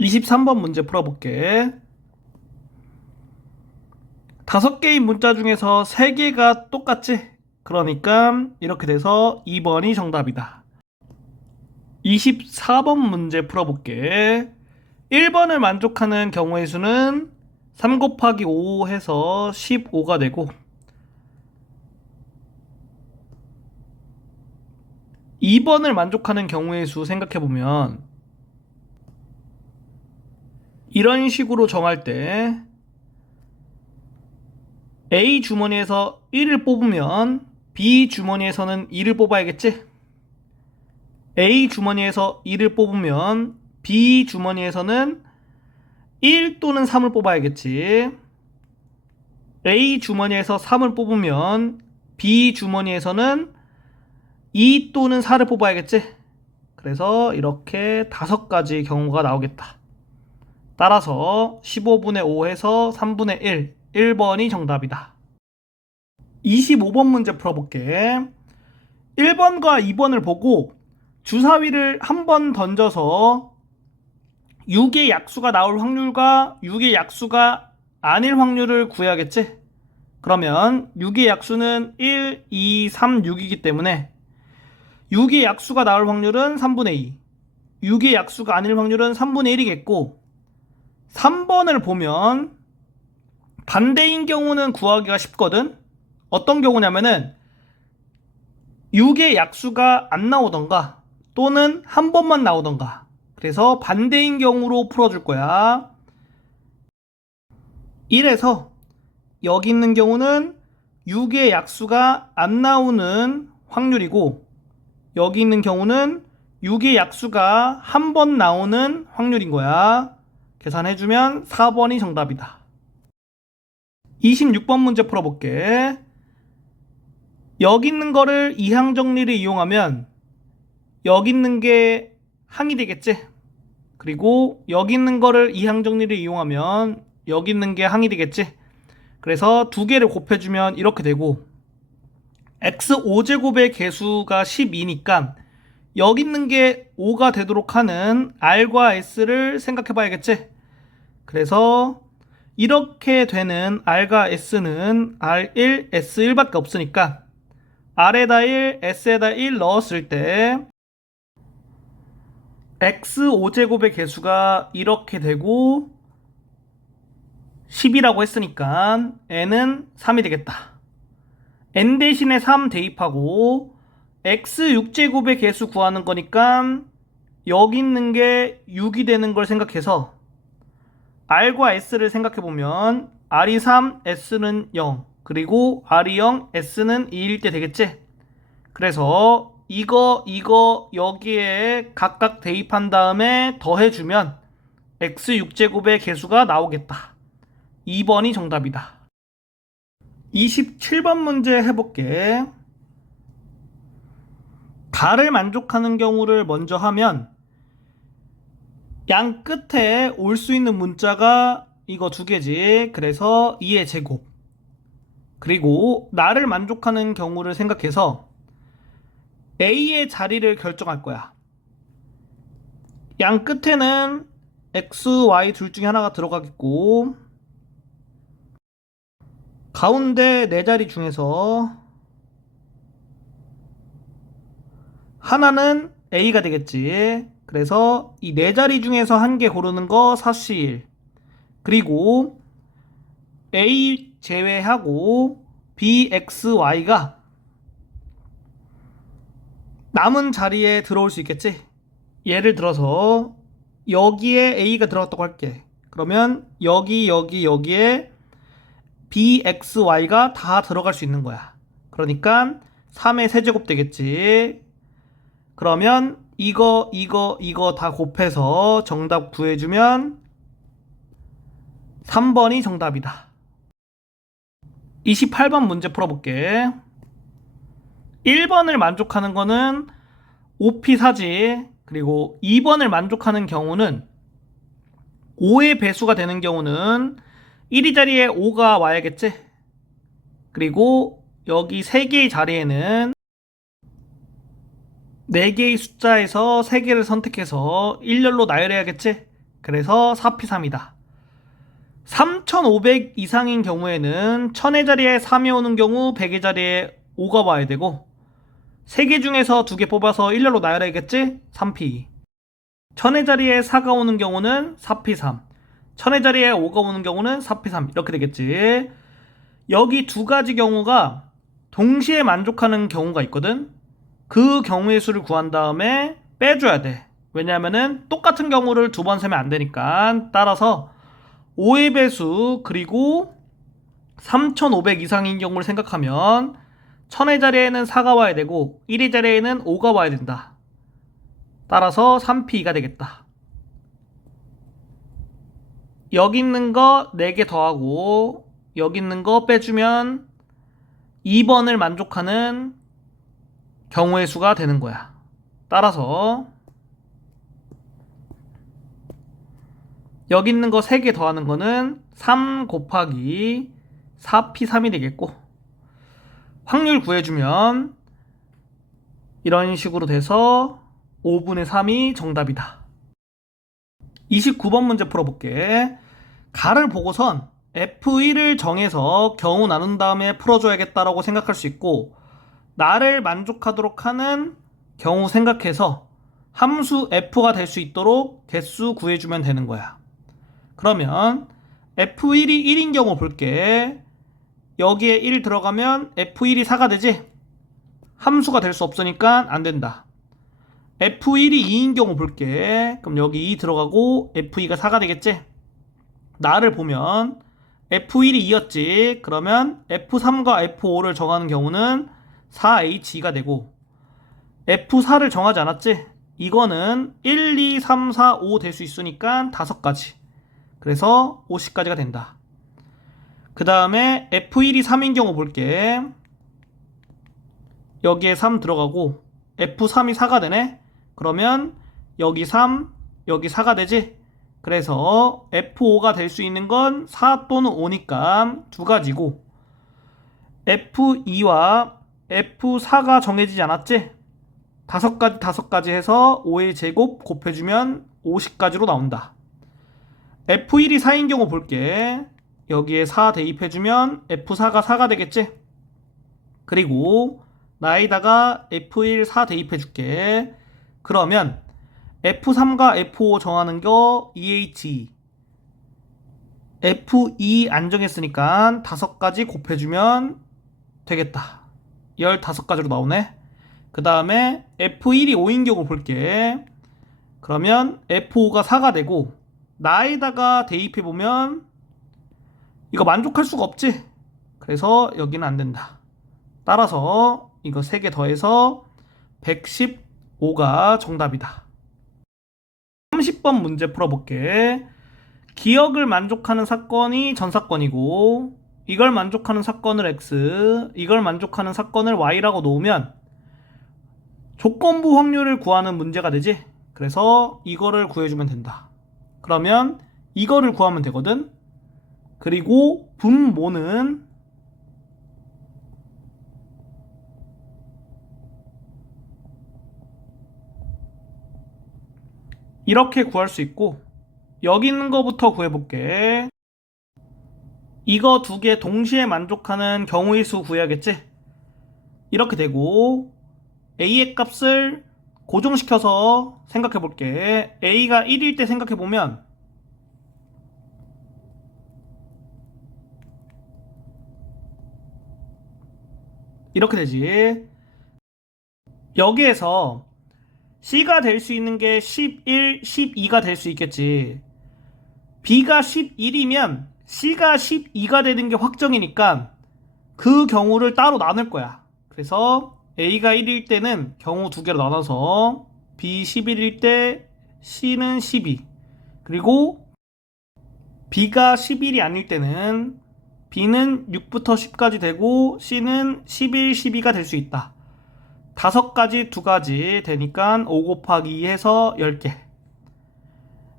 23번 문제 풀어볼게. 5개의 문자 중에서 3개가 똑같지? 그러니까 이렇게 돼서 2번이 정답이다. 24번 문제 풀어볼게. 1번을 만족하는 경우의 수는 3 곱하기 5 해서 15가 되고 2번을 만족하는 경우의 수 생각해보면 이런 식으로 정할 때 A 주머니에서 1을 뽑으면 B 주머니에서는 2를 뽑아야겠지? A 주머니에서 2를 뽑으면 B 주머니에서는 1 또는 3을 뽑아야겠지. A 주머니에서 3을 뽑으면 B 주머니에서는 2 또는 4를 뽑아야겠지. 그래서 이렇게 5가지 경우가 나오겠다. 따라서 15분의 5에서 3분의 1, 1번이 정답이다. 25번 문제 풀어볼게. 1번과 2번을 보고 주사위를 한 번 던져서 6의 약수가 나올 확률과 6의 약수가 아닐 확률을 구해야겠지? 그러면 6의 약수는 1, 2, 3, 6이기 때문에 6의 약수가 나올 확률은 3분의 2, 6의 약수가 아닐 확률은 3분의 1이겠고 3번을 보면 반대인 경우는 구하기가 쉽거든? 어떤 경우냐면은 6의 약수가 안 나오던가 또는 한 번만 나오던가 그래서 반대인 경우로 풀어줄 거야. 1에서 여기 있는 경우는 6의 약수가 안 나오는 확률이고 여기 있는 경우는 6의 약수가 한 번 나오는 확률인 거야. 계산해주면 4번이 정답이다. 26번 문제 풀어볼게. 여기 있는 거를 이항 정리를 이용하면 여기 있는 게 항이 되겠지? 그리고 여기 있는 거를 이항 정리를 이용하면 여기 있는 게 항이 되겠지? 그래서 두 개를 곱해주면 이렇게 되고 x5제곱의 개수가 12니까 여기 있는 게 5가 되도록 하는 r과 s를 생각해 봐야겠지? 그래서 이렇게 되는 r과 s는 r1, s1밖에 없으니까 r에다 1, s에다 1 넣었을 때 x5제곱의 개수가 이렇게 되고 10이라고 했으니까 n은 3이 되겠다. n 대신에 3 대입하고 x6제곱의 개수 구하는 거니까 여기 있는 게 6이 되는 걸 생각해서 r과 s를 생각해보면 r이 3, s는 0 그리고 r이 0, s는 2일 때 되겠지? 그래서 이거 여기에 각각 대입한 다음에 더해주면 x6제곱의 개수가 나오겠다. 2번이 정답이다. 27번 문제 해볼게. 다를 만족하는 경우를 먼저 하면 양 끝에 올 수 있는 문자가 이거 두 개지. 그래서 2의 제곱. 그리고 나를 만족하는 경우를 생각해서 A의 자리를 결정할 거야. 양 끝에는 X, Y 둘 중에 하나가 들어가겠고 가운데 네 자리 중에서 하나는 A가 되겠지. 그래서 이 네 자리 중에서 한 개 고르는 거 사실. 그리고 A 제외하고 B, X, Y가 남은 자리에 들어올 수 있겠지. 예를 들어서 여기에 A가 들어갔다고 할게. 그러면 여기에 B, X, Y가 다 들어갈 수 있는 거야. 그러니까 3의 세제곱 되겠지. 그러면 이거 다 곱해서 정답 구해주면 3번이 정답이다. 28번 문제 풀어볼게. 1번을 만족하는 거는 OP4지. 그리고 2번을 만족하는 경우는 5의 배수가 되는 경우는 1위 자리에 5가 와야겠지. 그리고 여기 3개의 자리에는 4개의 숫자에서 3개를 선택해서 일렬로 나열해야겠지. 그래서 4p3이다. 3500 이상인 경우에는 1000의 자리에 3이 오는 경우 100의 자리에 5가 와야 되고 3개 중에서 2개 뽑아서 일렬로 나열해야겠지? 3p. 1000의 자리에 4가 오는 경우는 4p3. 1000의 자리에 5가 오는 경우는 4p3. 이렇게 되겠지. 여기 두 가지 경우가 동시에 만족하는 경우가 있거든. 그 경우의 수를 구한 다음에 빼줘야 돼. 왜냐하면은 똑같은 경우를 두 번 세면 안 되니까. 따라서 5의 배수 그리고 3500 이상인 경우를 생각하면 1000의 자리에는 4가 와야 되고 1의 자리에는 5가 와야 된다. 따라서 3p가 되겠다. 여기 있는 거 4개 더하고 여기 있는 거 빼주면 2번을 만족하는 경우의 수가 되는 거야. 따라서 여기 있는 거 3개 더하는 거는 3 곱하기 4p3이 되겠고 확률 구해주면 이런 식으로 돼서 5분의 3이 정답이다. 29번 문제 풀어볼게. 가를 보고선 F1을 정해서 경우 나눈 다음에 풀어줘야겠다라고 생각할 수 있고 나를 만족하도록 하는 경우 생각해서 함수 F가 될 수 있도록 개수 구해주면 되는 거야. 그러면 F1이 1인 경우 볼게. 여기에 1 들어가면 F1이 4가 되지? 함수가 될 수 없으니까 안 된다. F1이 2인 경우 볼게. 그럼 여기 2 들어가고 F2가 4가 되겠지? 나를 보면 F1이 2였지. 그러면 F3과 F5를 정하는 경우는 4H가 되고 F4를 정하지 않았지? 이거는 1, 2, 3, 4, 5 될 수 있으니까 5가지. 그래서 50까지가 된다. 그 다음에 F1이 3인 경우 볼게. 여기에 3 들어가고 F3이 4가 되네. 그러면 여기 3, 여기 4가 되지. 그래서 F5가 될 수 있는 건 4 또는 5니까 두 가지고 F2와 F4가 정해지지 않았지? 5가지 해서 5의 제곱 곱해주면 50까지로 나온다. F1이 4인 경우 볼게. 여기에 4 대입해주면 F4가 4가 되겠지? 그리고 나에다가 F1 4 대입해줄게. 그러면 F3과 F5 정하는 거 EH F2 안 정했으니까 5가지 곱해주면 되겠다. 15가지로 나오네. 그 다음에 F1이 5인 경우 볼게. 그러면 F5가 4가 되고 나에다가 대입해보면 이거 만족할 수가 없지. 그래서 여기는 안 된다. 따라서 이거 3개 더해서 115가 정답이다. 30번 문제 풀어볼게. 기억을 만족하는 사건이 전사건이고 이걸 만족하는 사건을 X, 이걸 만족하는 사건을 Y라고 놓으면 조건부 확률을 구하는 문제가 되지. 그래서 이거를 구해주면 된다. 그러면 이거를 구하면 되거든. 그리고 분모는 이렇게 구할 수 있고 여기 있는 거부터 구해볼게. 이거 두 개 동시에 만족하는 경우의 수 구해야겠지? 이렇게 되고 A의 값을 고정시켜서 생각해볼게. A가 1일 때 생각해보면 이렇게 되지. 여기에서 C가 될 수 있는 게 11, 12가 될 수 있겠지. B가 11이면 C가 12가 되는 게 확정이니까 그 경우를 따로 나눌 거야. 그래서 A가 1일 때는 경우 두 개로 나눠서 B 11일 때 C는 12. 그리고 B가 11이 아닐 때는 B는 6부터 10까지 되고 C는 11, 12가 될 수 있다. 5가지, 2가지 되니까 5 곱하기 2 해서 10개.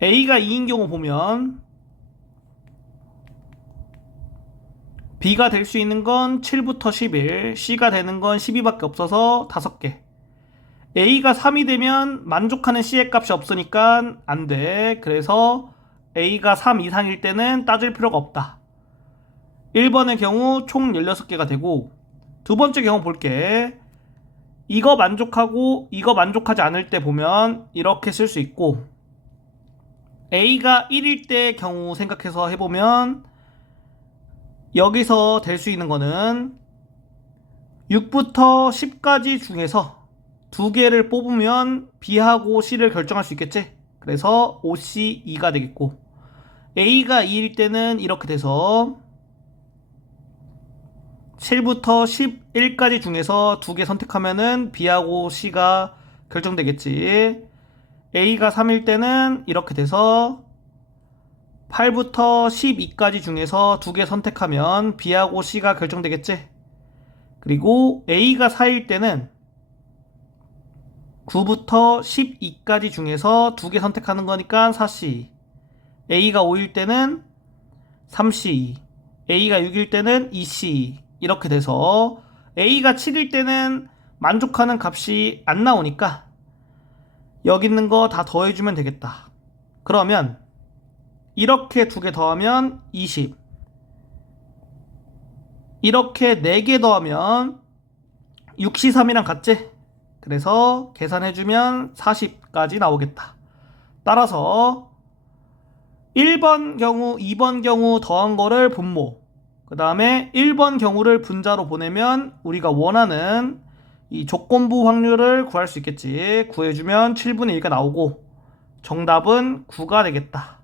A가 2인 경우 보면 B가 될 수 있는 건 7부터 11, C가 되는 건 12밖에 없어서 5개. A가 3이 되면 만족하는 C의 값이 없으니까 안 돼. 그래서 A가 3 이상일 때는 따질 필요가 없다. 1번의 경우 총 16개가 되고, 두 번째 경우 볼게. 이거 만족하고 이거 만족하지 않을 때 보면 이렇게 쓸 수 있고, A가 1일 때 경우 생각해서 해보면 여기서 될 수 있는 거는 6부터 10까지 중에서 두 개를 뽑으면 B하고 C를 결정할 수 있겠지? 그래서 OC2가 되겠고, A가 2일 때는 이렇게 돼서 7부터 11까지 중에서 두 개 선택하면은 B하고 C가 결정되겠지. A가 3일 때는 이렇게 돼서 8부터 12까지 중에서 두 개 선택하면 B하고 C가 결정되겠지. 그리고 A가 4일 때는 9부터 12까지 중에서 두 개 선택하는 거니까 4C. A가 5일 때는 3C. A가 6일 때는 2C. 이렇게 돼서 A가 7일 때는 만족하는 값이 안 나오니까 여기 있는 거 다 더해주면 되겠다. 그러면 이렇게 두 개 더하면 20. 이렇게 4개 더하면 6C3이랑 같지? 그래서 계산해주면 40까지 나오겠다. 따라서 1번 경우, 2번 경우 더한 거를 분모, 그 다음에 1번 경우를 분자로 보내면 우리가 원하는 이 조건부 확률을 구할 수 있겠지. 구해주면 7분의 1가 나오고 정답은 9가 되겠다.